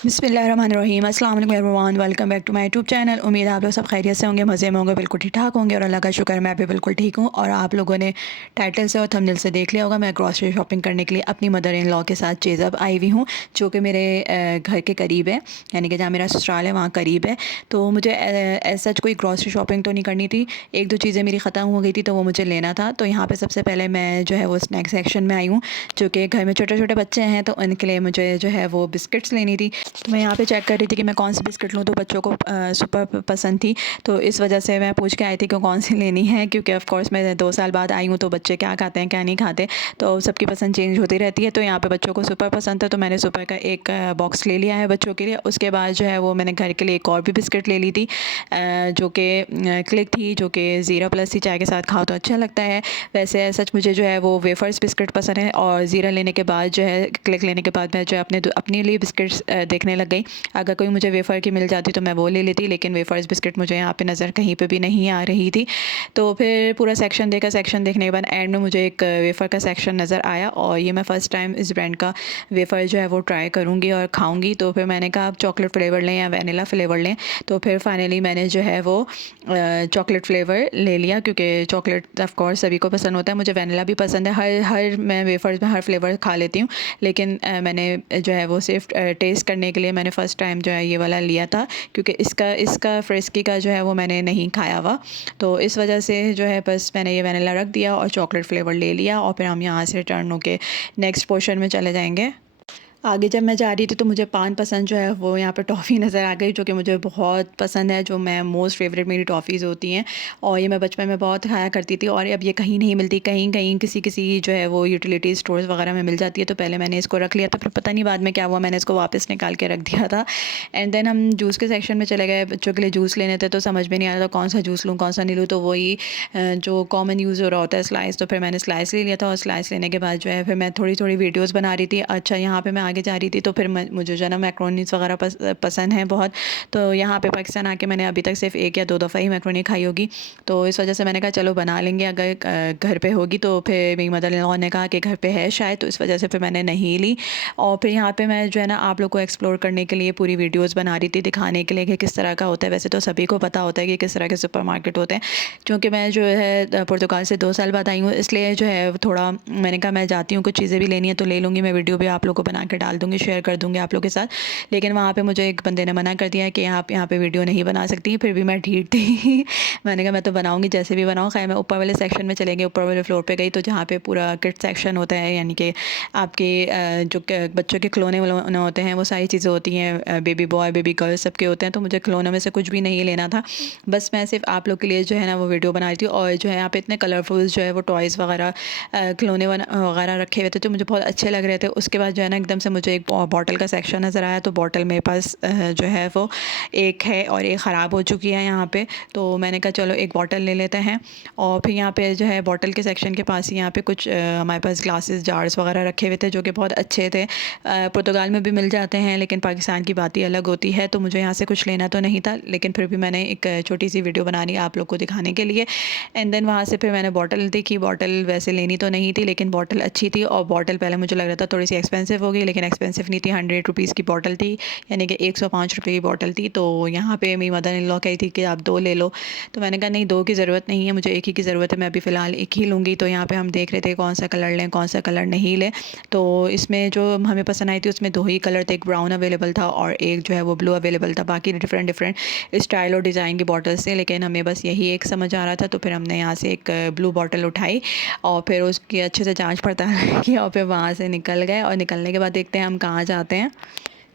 बिस्मिल्लाहिर्रहमानिर्रहीम अस्सलाम वालेकुम everyone, welcome back to my YouTube channel. उम्मीद है आप लोग सब खैरियत से होंगे, मज़े में होंगे, बिल्कुल ठीक ठाक होंगे और अल्लाह का शुक्र मैं भी बिल्कुल ठीक हूँ। और आप लोगों ने टाइटल से और थंबनेल से देख लिया होगा, मैं ग्रॉसरी शॉपिंग करने के लिए अपनी मदर इन लॉ के साथ चेज़अप आई हुई हूँ, जो कि मेरे घर के करीब है, यानी कि जहाँ मेरा ससुराल है वहाँ करीब है। तो मुझे ऐसा कोई ग्रॉसरी शॉपिंग तो नहीं करनी थी, एक दो चीज़ें मेरी ख़त्म हो गई थी तो वो मुझे लेना था। तो यहाँ पर सबसे पहले मैं जो है वो स्नैक सेक्शन में आई हूँ, जो कि घर में छोटे छोटे बच्चे हैं तो उनके लिए मुझे जो है वो बिस्किट्स लेनी थी। तो मैं यहाँ पे चेक कर रही थी कि मैं कौन सी बिस्किट लूँ, तो बच्चों को सुपर पसंद थी, तो इस वजह से मैं पूछ के आई थी कि कौन सी लेनी है, क्योंकि ऑफ कोर्स मैं 2 साल बाद आई हूँ तो बच्चे क्या खाते हैं क्या नहीं खाते, तो सबकी पसंद चेंज होती रहती है। तो यहाँ पे बच्चों को सुपर पसंद था तो मैंने सुपर का एक बॉक्स ले लिया है बच्चों के लिए। उसके बाद जो है वो मैंने घर के लिए एक और भी बिस्किट ले ली थी, जो कि क्लिक थी, जो कि ज़ीरा प्लस थी, चाय के साथ खाओ तो अच्छा लगता है। वैसे सच मुझे जो है वो वेफर्स बिस्किट पसंद है, और ज़ीरा लेने के बाद जो है क्लिक लेने के बाद मैं जो है अपने लिए बिस्किट्स देखने लग गई। अगर कोई मुझे वेफ़र की मिल जाती तो मैं वो ले लेती, लेकिन वेफ़र्स बिस्किट मुझे यहाँ पे नज़र कहीं पे भी नहीं आ रही थी। तो फिर पूरा सेक्शन देखा, सेक्शन देखने के बाद एंड में मुझे एक वेफ़र का सेक्शन नज़र आया, और ये मैं फ़र्स्ट टाइम इस ब्रांड का वेफ़र जो है वो ट्राई करूँगी और खाऊँगी। तो फिर मैंने कहा आप चॉकलेट फ्लेवर लें या वनीला फ्लेवर लें, तो फिर फाइनली मैंने जो है वो चॉकलेट फ्लेवर ले लिया, क्योंकि चॉकलेट ऑफ कोर्स सभी को पसंद होता है। मुझे वनीला भी पसंद है, हर हर मैं वेफ़र्स में हर फ्लेवर खा लेती हूँ, लेकिन मैंने जो है वो सिर्फ टेस्ट करने के लिए मैंने फ़र्स्ट टाइम जो है ये वाला लिया था, क्योंकि इसका इसका फ्रिस्की का जो है वो मैंने नहीं खाया हुआ। तो इस वजह से जो है बस मैंने ये वनीला रख दिया और चॉकलेट फ्लेवर ले लिया, और फिर हम यहाँ से टर्न होके नेक्स्ट पोर्शन में चले जाएंगे। आगे जब मैं जा रही थी तो मुझे पान पसंद जो है वो यहाँ पे टॉफ़ी नज़र आ गई, जो कि मुझे बहुत पसंद है, जो मैं मोस्ट फेवरेट मेरी टॉफ़ीज़ होती हैं, और ये मैं बचपन में बहुत खाया करती थी। और अब ये कहीं नहीं मिलती, कहीं कहीं किसी किसी जो है वो यूटिलिटी स्टोर्स वगैरह में मिल जाती है। तो पहले मैंने इसको रख लिया था, फिर पता नहीं बाद में क्या हुआ, मैंने इसको वापस निकाल के रख दिया था। एंड देन हम जूस के सेक्शन में चले गए, बच्चों के लिए जूस लेने थे, तो समझ में नहीं आ रहा था कौन सा जूस लूँ कौन सा नहीं लूँ। तो वही जो कॉमन यूज़ हो रहा होता है स्लाइस, तो फिर मैंने स्लाइस ले लिया था, और स्लाइस लेने के बाद जो है फिर मैं थोड़ी थोड़ी वीडियोज़ बना रही थी। अच्छा, यहाँ पर मैं आगे जा रही थी तो फिर मुझे जो है ना मैक्रोनीस वगैरह पसंद है बहुत। तो यहाँ पे पाकिस्तान आके मैंने अभी तक सिर्फ एक या दो दफ़ा ही मैक्रोनी खाई होगी, तो इस वजह से मैंने कहा चलो बना लेंगे, अगर घर पे होगी। तो फिर मेरी मदर इन लॉ ने कहा कि घर पे है शायद, तो इस वजह से फिर मैंने नहीं ली। और फिर यहाँ पे मैं जो है ना आप लोग को एक्सप्लोर करने के लिए पूरी वीडियोज़ बना रही थी, दिखाने के लिए कि किस तरह का होता है। वैसे तो सभी को पता होता है कि किस तरह के सुपर मार्केट होते हैं, क्योंकि मैं जो है पुर्तगाल से 2 साल बाद आई हूँ, इसलिए जो है थोड़ा मैंने कहा मैं जाती हूँ, कुछ चीज़ें भी लेनी है तो ले लूँगी, मैं वीडियो भी आप लोग को बना के डाल दूँगी, शेयर कर दूँगी आप लोग के साथ। लेकिन वहाँ पे मुझे एक बंदे ने मना कर दिया कि आप यहाँ पे वीडियो नहीं बना सकती, फिर भी मैं ढीठ थी मैंने कहा मैं तो बनाऊँगी, जैसे भी बनाऊँ। खैर मैं ऊपर वाले सेक्शन में चले गई, ऊपर वाले फ्लोर पे गई, तो जहाँ पे पूरा किड्स सेक्शन होता है, यानी कि आपके जो बच्चों के खिलौने वलौने होते हैं वो सारी चीज़ें होती हैं, बेबी बॉय बेबी गर्ल सबके होते हैं। तो मुझे खिलौनों में से कुछ भी नहीं लेना था, बस मैं सिर्फ आप लोग के लिए जो है ना वो वीडियो बना रही थी। और जो है यहाँ पे इतने कलरफुल जो है वो टॉयज़ वगैरह खिलौने वगैरह रखे हुए थे, जो मुझे बहुत अच्छे लग रहे थे। उसके बाद जो है ना एकदम से मुझे एक बॉटल का सेक्शन नज़र आया, तो बॉटल मेरे पास जो है वो एक है और एक ख़राब हो चुकी है यहाँ पे। तो मैंने कहा चलो एक बॉटल ले लेते हैं। और फिर यहाँ पे जो है बॉटल के सेक्शन के पास ही यहाँ पे कुछ हमारे पास ग्लासेस जार्स वगैरह रखे हुए थे, जो कि बहुत अच्छे थे। पुर्तगाल में भी मिल जाते हैं, लेकिन पाकिस्तान की बात ही अलग होती है। तो मुझे यहाँ से कुछ लेना तो नहीं था, लेकिन फिर भी मैंने एक छोटी सी वीडियो बनानी आप लोग को दिखाने के लिए। एंड देन वहाँ से फिर मैंने बॉटल देखी, बॉटल वैसे लेनी तो नहीं थी, लेकिन बॉटल अच्छी थी। और बॉटल पहले मुझे लग रहा था थोड़ी सी एक्सपेंसिव होगी, लेकिन एक्सपेंसिव नहीं थी, 100 रुपीज़ की बॉटल थी, यानी कि 105 रुपये की बॉटल थी। तो यहाँ पे मेरी मदर इन लॉ कही थी कि आप 2 ले लो, तो मैंने कहा नहीं 2 की ज़रूरत नहीं है, मुझे एक ही की ज़रूरत है, मैं अभी फ़िलहाल एक ही लूँगी। तो यहाँ पे हम देख रहे थे कौन सा कलर लें कौन सा कलर नहीं लें। तो इसमें जो हमें पसंद आई थी उसमें 2 ही कलर थे, एक ब्राउन अवेलेबल था और एक जो है वो ब्लू अवेलेबल था। बाकी डिफरेंट डिफरेंट स्टाइल और डिज़ाइन की बॉटल्स थे, लेकिन हमें बस यही एक समझ आ रहा था। तो फिर हमने यहाँ से एक ब्लू बॉटल उठाई और फिर उसकी अच्छे से जाँच पड़ताल की, और फिर वहाँ से निकल गए। और निकलने के बाद देखते हैं हम कहाँ जाते हैं।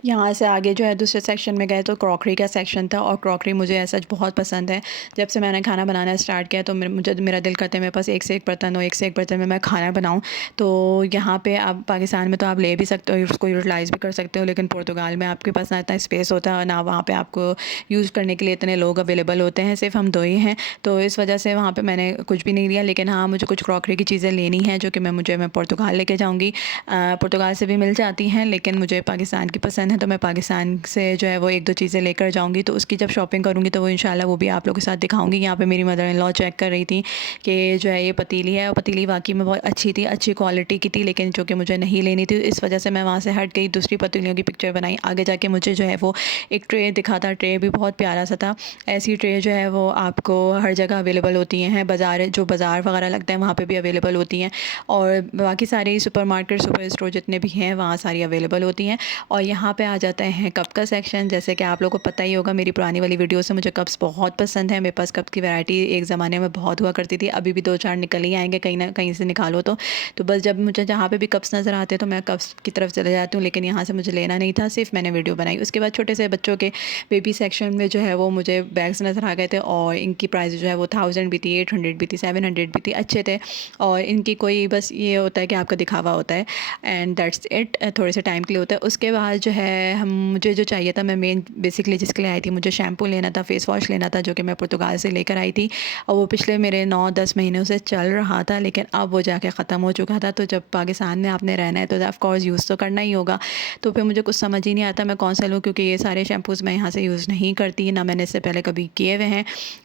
यहाँ से आगे जो है दूसरे सेक्शन में गए तो क्रॉकरी का सेक्शन था, और क्रॉकरी मुझे ऐसा बहुत पसंद है। जब से मैंने खाना बनाना स्टार्ट किया तो मेरा दिल करता है मेरे पास एक से एक बर्तन हो, एक से एक बर्तन में मैं खाना बनाऊँ। तो यहाँ पे आप पाकिस्तान में तो आप ले भी सकते हो, उसको यूटिलाइज़ भी कर सकते हो, लेकिन पुर्तगाल में आपके पास ना इतना स्पेस होता है, ना वहाँ पर आपको यूज़ करने के लिए इतने लोग अवेलेबल होते हैं, सिर्फ हम 2 ही हैं। तो इस वजह से वहाँ पर मैंने कुछ भी नहीं लिया, लेकिन हाँ मुझे कुछ क्रॉकरी की चीज़ें लेनी है, जो कि मैं पुर्तगाल लेके जाऊँगी। पुर्तगाल से भी मिल जाती हैं, लेकिन मुझे पाकिस्तान की पसंद है। है तो मैं पाकिस्तान से जो है वो 1-2 चीज़ें लेकर जाऊँगी, तो उसकी जब शॉपिंग करूँगी तो वो इंशाल्लाह वो भी आप लोगों के साथ दिखाऊँगी। यहाँ पे मेरी मदर इन लॉ चेक कर रही थी कि जो है ये पतीली है, और पतीली वाक़ई में बहुत अच्छी थी, अच्छी क्वालिटी की थी, लेकिन जो कि मुझे नहीं लेनी थी, इस वजह से मैं वहाँ से हट गई, दूसरी पतीलियों की पिक्चर बनाई। आगे जाके मुझे जो है वो एक ट्रे दिखा था, ट्रे भी बहुत प्यारा सा था। ऐसी ट्रे जो है वो आपको हर जगह अवेलेबल होती हैं, बाज़ार वगैरह लगता है वहाँ पे भी अवेलेबल होती हैं, और बाकी सारे सुपरमार्केट, सुपर स्टोर जितने भी हैं वहाँ सारी अवेलेबल होती हैं। और यहाँ पे आ जाते हैं कप का सेक्शन। जैसे कि आप लोगों को पता ही होगा, मेरी पुरानी वाली वीडियो से मुझे कप्स बहुत पसंद है। मेरे पास कप की वैरायटी एक ज़माने में बहुत हुआ करती थी, अभी भी 2-4 निकल ही आएंगे कहीं ना कहीं से निकालो तो बस जब मुझे जहाँ पे भी कप्स नज़र आते हैं तो मैं कप्स की तरफ चले जाती हूँ, लेकिन यहाँ से मुझे लेना नहीं था, सिर्फ मैंने वीडियो बनाई। उसके बाद छोटे से बच्चों के बेबी सेक्शन में जो है वो मुझे बैग्स नज़र आ गए थे, और इनकी प्राइस जो है वो 1000 भी थी, 800 भी थी, 700 भी थी, अच्छे थे। और इनकी कोई बस ये होता है कि आपका दिखावा होता है, एंड दैट्स इट, थोड़े से टाइम के लिए होता है। उसके बाद जो है मुझे जो चाहिए था, मैं मेन बेसिकली जिसके लिए आई थी, मुझे शैम्पू लेना था, फेस वॉश लेना था, जो कि मैं पुर्तगाल से लेकर आई थी, और वो पिछले मेरे 9-10 महीनों से चल रहा था, लेकिन अब वो जाके ख़त्म हो चुका था। तो जब पाकिस्तान में आपने रहना है तो ऑफ़ कोर्स यूज़ तो करना ही होगा। तो फिर मुझे कुछ समझ ही नहीं आता मैं कौन सा लूँ, क्योंकि ये सारे शैम्पूज़ मैं यहाँ से यूज़ नहीं करती, ना मैंने इससे पहले कभी किए हुए हैं।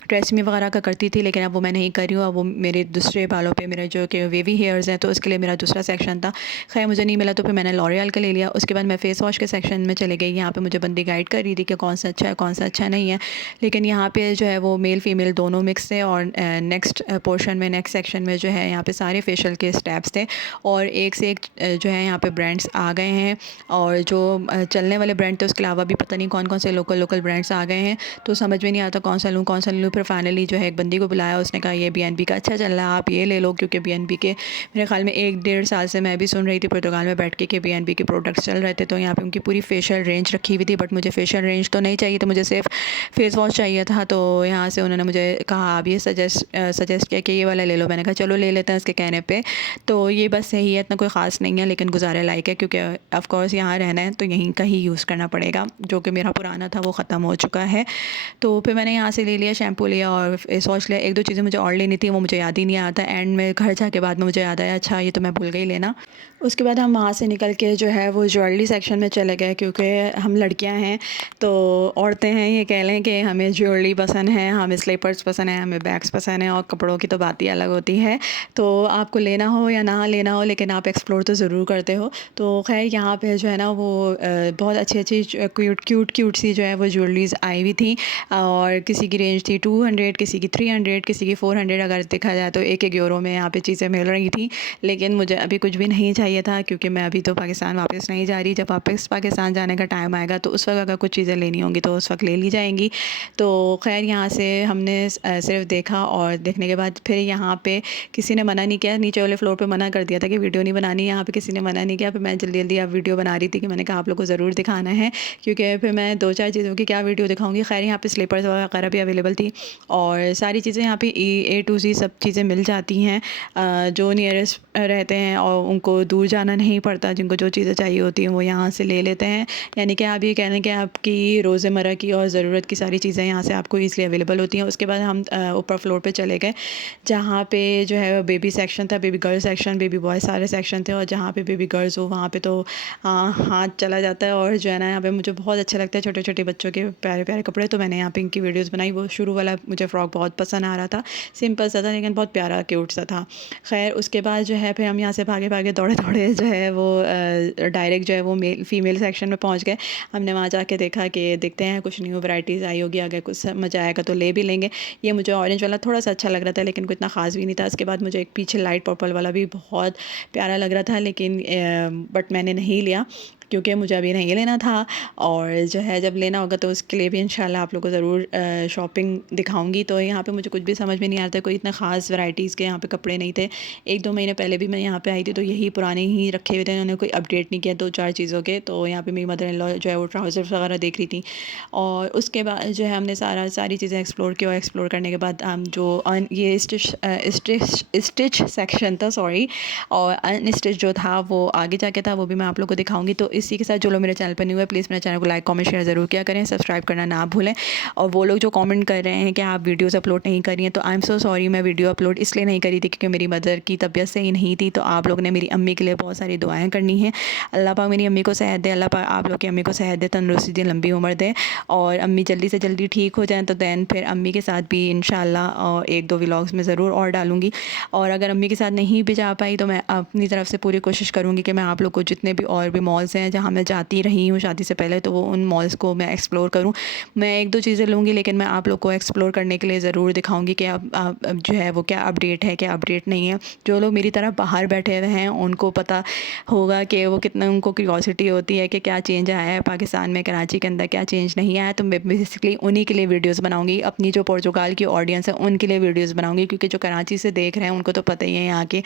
ट्रेसमी वगैरह का करती थी, लेकिन अब वो मैं नहीं कर रही हूँ। अब वो मेरे दूसरे बालों पे, मेरे जो कि वेवी हेयर्स हैं, तो उसके लिए मेरा दूसरा सेक्शन था। खैर मुझे नहीं मिला तो फिर मैंने लॉरियल का ले लिया। उसके बाद मैं फ़ेस वॉश के सेक्शन में चले गई। यहाँ पे मुझे बंदी गाइड कर रही थी कि कौन सा अच्छा है, कौन सा अच्छा नहीं है, लेकिन यहाँ पे जो है वो मेल फीमेल दोनों मिक्स थे। और नेक्स्ट पोर्शन में, नेक्स्ट सेक्शन में जो है यहाँ पे सारे फेशियल के स्टेप्स थे, और एक से एक जो है यहाँ पे ब्रांड्स आ गए हैं, और जो चलने वाले ब्रांड थे उसके अलावा भी पता नहीं कौन कौन से लोकल ब्रांड्स आ गए हैं। तो समझ में नहीं आता कौन सा लूँ, कौन सा लूँ। फिर फाइनली जो है एक बंदी को बुलाया, उसने कहा ये BNB का अच्छा चल रहा है, आप ये ले लो, क्योंकि BNB के मेरे ख्याल में 1-1.5 साल से मैं भी सुन रही थी पुर्तगाल में बैठ के कि BNB के प्रोडक्ट्स चल रहे थे। तो यहाँ पे उनकी पूरी फेशियल रेंज रखी हुई थी, बट मुझे फेशियल रेंज तो नहीं चाहिए था, मुझे सिर्फ फेस वॉश चाहिए था। तो यहाँ से उन्होंने मुझे कहा आप ये सजेस्ट किया कि ये वाला ले लो। मैंने कहा चलो ले लेते हैं उसके कहने पे। तो ये बस सही है, इतना कोई ख़ास नहीं है, लेकिन गुजारे लायक है, क्योंकि ऑफ़ कोर्स यहाँ रहना है तो यहीं का ही यूज़ करना पड़ेगा। जो कि मेरा पुराना था वो ख़त्म हो चुका है। तो फिर मैंने यहाँ से ले लिया, शैम्पू लिया और फेस वॉश लिया। 1-2 चीज़ें मुझे और लेनी थी, वो मुझे याद ही नहीं आता। एंड में घर जाके बाद में मुझे याद आया, अच्छा ये तो मैं भूल गई लेना। उसके बाद हम वहाँ से निकल के जो है वो ज्वेलरी सेक्शन में चले गए, क्योंकि हम लड़कियां हैं तो औरतें हैं, ये कह लें कि हमें ज्वेलरी पसंद है, हमें स्लीपर्स पसंद है, हमें बैग्स पसंद है, और कपड़ों की तो बात ही अलग होती है। तो आपको लेना हो या ना लेना हो, लेकिन आप एक्सप्लोर तो ज़रूर करते हो। तो खैर यहाँ पे जो है ना वो बहुत अच्छी क्यूट सी जो है वो ज्वेलरीज़ आई हुई थी, और किसी की रेंज थी 200, किसी की 300, किसी की 400, अगर देखा जाए तो 1-1 यूरो में यहाँ पे चीज़ें मिल रही थी। लेकिन मुझे अभी कुछ भी नहीं चाहिए था, क्योंकि मैं अभी तो पाकिस्तान वापस नहीं जा रही। जब वापस पाकिस्तान जाने का टाइम आएगा तो उस वक्त अगर कुछ चीज़ें लेनी होंगी तो उस वक्त ले ली जाएंगी। तो खैर यहाँ से हमने सिर्फ देखा, और देखने के बाद फिर यहाँ पे किसी ने मना नहीं किया, नीचे वाले फ्लोर पे मना कर दिया था कि वीडियो नहीं बनानी, यहाँ पे किसी ने मना नहीं किया। फिर मैं जल्दी जल्दी अब वीडियो बना रही थी कि मैंने कहा आप लोग को ज़रूर दिखाना है, क्योंकि फिर मैं 2-4 चीज़ों की क्या वीडियो दिखाऊंगी। खैर यहाँ पे स्लीपर्स वगैरह भी अवेलेबल थी, और सारी चीज़ें यहाँ पे A to Z सब चीज़ें मिल जाती हैं। जो नियरेस्ट रहते हैं और उनको दूर जाना नहीं पड़ता, जिनको जो चीज़ें चाहिए होती हैं वो यहाँ से ले लेते हैं। यानी कि आप ये कह लें कि आपकी रोज़मर्रा की और ज़रूरत की सारी चीज़ें यहाँ से आपको ईज़िली अवेलेबल होती हैं। उसके बाद हम ऊपर फ्लोर पे चले गए, जहाँ पे जो है बेबी सेक्शन था, baby girl section, baby boy सारे सेक्शन थे, और जहाँ पे बेबी गर्ल्स हो वहाँ पे तो हाथ चला जाता है। और जो है ना यहाँ पे मुझे बहुत अच्छा लगता है छोटे छोटे बच्चों के प्यारे प्यारे कपड़े। तो मैंने यहाँ पे इनकी वीडियोज़ बनाई। वो शुरू वाला मुझे फ़्रॉक बहुत पसंद आ रहा था, सिंपल सा था लेकिन बहुत प्यारा क्यूट सा था। खैर उसके बाद जो है फिर हम यहाँ से भागे भागे दौड़े दौड़े जो है वो डायरेक्ट जो है वो फीमेल सेक्शन में पहुँच गए। हमने वहाँ जाके देखा कि देखते हैं कुछ न्यू वैराइटीज़ आई होगी, अगर कुछ मज़ा आएगा तो ले भी लेंगे। ये मुझे ऑरेंज वाला थोड़ा सा अच्छा लग रहा था, लेकिन कोई इतना ख़ास भी नहीं था। उसके बाद मुझे एक पीछे लाइट पर्पल वाला भी बहुत प्यारा लग रहा था, लेकिन बट मैंने नहीं लिया, क्योंकि मुझे अभी नहीं लेना था। और जो है जब लेना होगा तो उसके लिए भी इंशाल्लाह आप लोगों को ज़रूर शॉपिंग दिखाऊंगी। तो यहाँ पे मुझे कुछ भी समझ में नहीं आता, कोई इतना ख़ास वैराइटीज़ के यहाँ पे कपड़े नहीं थे। 1-2 महीने पहले भी मैं यहाँ पे आई थी तो यही पुराने ही रखे हुए थे, उन्होंने कोई अपडेट नहीं किया 2-4 चीज़ों के। तो यहाँ पे मेरी मदर इन लॉ जो है वो ट्राउज़र्स वगैरह देख रही थी। और उसके बाद जो है हमने सारी चीज़ें एक्सप्लोर की, और एक्सप्लोर करने के बाद हम जो ये स्टिच सेक्शन था, सॉरी, और अनस्टिच जो था वो आगे जाके था, वो भी मैं आप लोग को दिखाऊंगी। तो इसी के साथ जो लोग मेरे चैनल पर न्यू है प्लीज़ मेरे चैनल को लाइक कमेंट शेयर ज़रूर किया करें, सब्सक्राइब करना ना भूलें। और वो लोग जो कमेंट कर रहे हैं कि आप वीडियोस अपलोड नहीं करी हैं, तो आई एम सो सॉरी, मैं वीडियो अपलोड इसलिए नहीं करी थी क्योंकि मेरी मदर की तबीयत सही नहीं थी। तो आप लोग ने मेरी अम्मी के लिए बहुत सारी दुआएं करनी है। अल्लाह पाक मेरी अम्मी को सेहत दे, अल्लाह पाक आप लोग की अम्मी को सेहत दे, तंदुरुस्ती दे, लंबी उम्र दे और अम्मी जल्दी से जल्दी ठीक हो जाएँ। तो दैन फिर अम्मी के साथ भी इंशाल्लाह एक दो व्लॉग्स में ज़रूर और डालूँगी। और अगर अम्मी के साथ नहीं भी जा पाई तो मैं अपनी तरफ से पूरी कोशिश करूँगी कि मैं आप लोग को जितने भी और भी मॉल्स हैं जहाँ मैं जाती रही हूँ शादी से पहले, तो वो उन मॉल्स को मैं एक्सप्लोर करूँ। मैं एक दो चीज़ें लूँगी लेकिन मैं आप लोग को एक्सप्लोर करने के लिए ज़रूर दिखाऊँगी कि अब जो है वो क्या अपडेट है, क्या अपडेट नहीं है। जो लोग मेरी तरह बाहर बैठे हुए हैं उनको पता होगा कि वो कितना उनको क्यूरियोसिटी होती है कि क्या चेंज आया है पाकिस्तान में, कराची के अंदर क्या चेंज नहीं आया। तो मैं बेसिकली उन्हीं के लिए वीडियोस बनाऊंगी, अपनी जो पुर्तगाल की ऑडियंस है उनके लिए वीडियोस बनाऊंगी, क्योंकि जो कराची से देख रहे हैं उनको तो पता ही है यहाँ के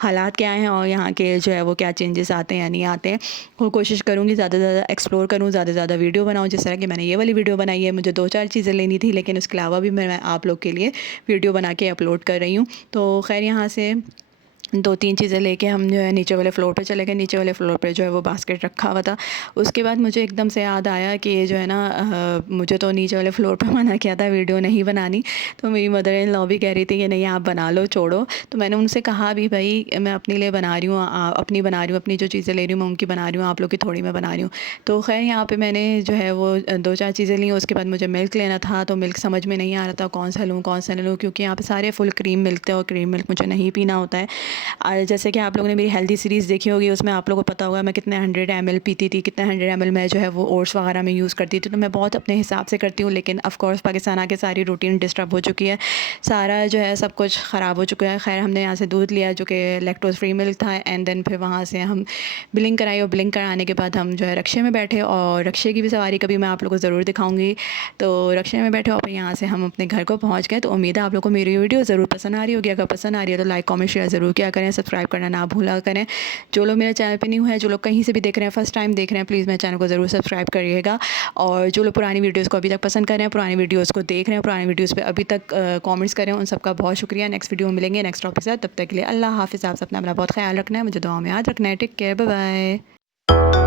हालात क्या हैं और यहाँ के जो है वो क्या चेंजेस आते हैं या नहीं आते हैं। वो कोशिश करूँगी ज़्यादा से ज़्यादा एक्सप्लोर करूँ, ज़्यादा से ज़्यादा वीडियो बनाऊँ। जिस तरह की मैंने ये वाली वीडियो बनाई है, मुझे 2-4 चीज़ें लेनी थी लेकिन उसके अलावा भी मैं आप लोग के लिए वीडियो बना के अपलोड कर रही हूँ। तो खैर यहाँ से 2-3 चीज़ें लेके हम जो है नीचे वाले फ्लोर पे चले गए। नीचे वाले फ्लोर पे जो है वो बास्केट रखा हुआ था। उसके बाद मुझे एकदम से याद आया कि ये जो है ना मुझे तो नीचे वाले फ्लोर पे मना किया था वीडियो नहीं बनानी। तो मेरी मदर इन लॉ भी कह रही थी कि नहीं आप बना लो, छोड़ो। तो मैंने उनसे कहा भी भाई मैं अपने लिए बना रही हूँ, अपनी बना रही हूँ, अपनी जो चीज़ें ले रही हूँ मैं उनकी बना रही हूँ, आप लोग की थोड़ी मैं बना रही हूँ। तो खैर यहाँ पर मैंने जो है वो 2-4 चीज़ें ली। उसके बाद मुझे मिल्क लेना था, तो मिल्क समझ में नहीं आ रहा था कौन सा लूँ कौन सा नहीं लूँ, क्योंकि यहाँ पर सारे फुल क्रीम मिलते हैं और क्रीम मिल्क मुझे नहीं पीना होता है। जैसे कि आप लोगों ने मेरी हेल्दी सीरीज़ देखी होगी, उसमें आप लोगों को पता होगा मैं कितने 100 ml पीती थी, कितने 100 ml मैं जो है वो ओट्स वगैरह में यूज़ करती थी। तो मैं बहुत अपने हिसाब से करती हूँ, लेकिन ऑफ़ कोर्स पाकिस्तान आके सारी रूटीन डिस्टर्ब हो चुकी है, सारा जो है सब कुछ ख़राब हो चुका है। खैर हमने यहाँ से दूध लिया जो कि लैक्टोज़ फ्री मिल्क था, एंड देन फिर वहाँ से हम बिलिंग कराई और बिलिंग कराने के बाद हम जो है रक्शे में बैठे, और रक्शे की भी सवारी कभी मैं आप लोगों को ज़रूर दिखाऊँगी। तो रक्शे में बैठे और फिर यहाँ से हम अपने घर को पहुँच गए। तो उम्मीद है आप लोगों को मेरी वीडियो ज़रूर पसंद आ रही होगी। अगर पसंद आ रही है तो लाइक कमेंट शेयर ज़रूर किया करें, सब्सक्राइब करना ना भूला करें। जो लोग मेरे चैनल पे न्यू है, जो लोग कहीं से भी देख रहे हैं, फर्स्ट टाइम देख रहे हैं, प्लीज़ मेरे चैनल को ज़रूर सब्सक्राइब करिएगा। और जो लोग पुरानी वीडियोज़ को अभी तक पसंद कर रहे हैं, पुरानी वीडियोज़ को देख रहे हैं, पुरानी वीडियोज़ पे अभी तक कमेंट्स कर रहे हैं, उन सबका बहुत शुक्रिया। नेक्स्ट वीडियो में मिलेंगे नेक्स्ट टॉपिक के साथ, तब तक के लिए अल्लाह हाफ़िज़। आप अपना बहुत ख्याल रखना है, मुझे दुआ में याद रखना है। Take care, bye bye.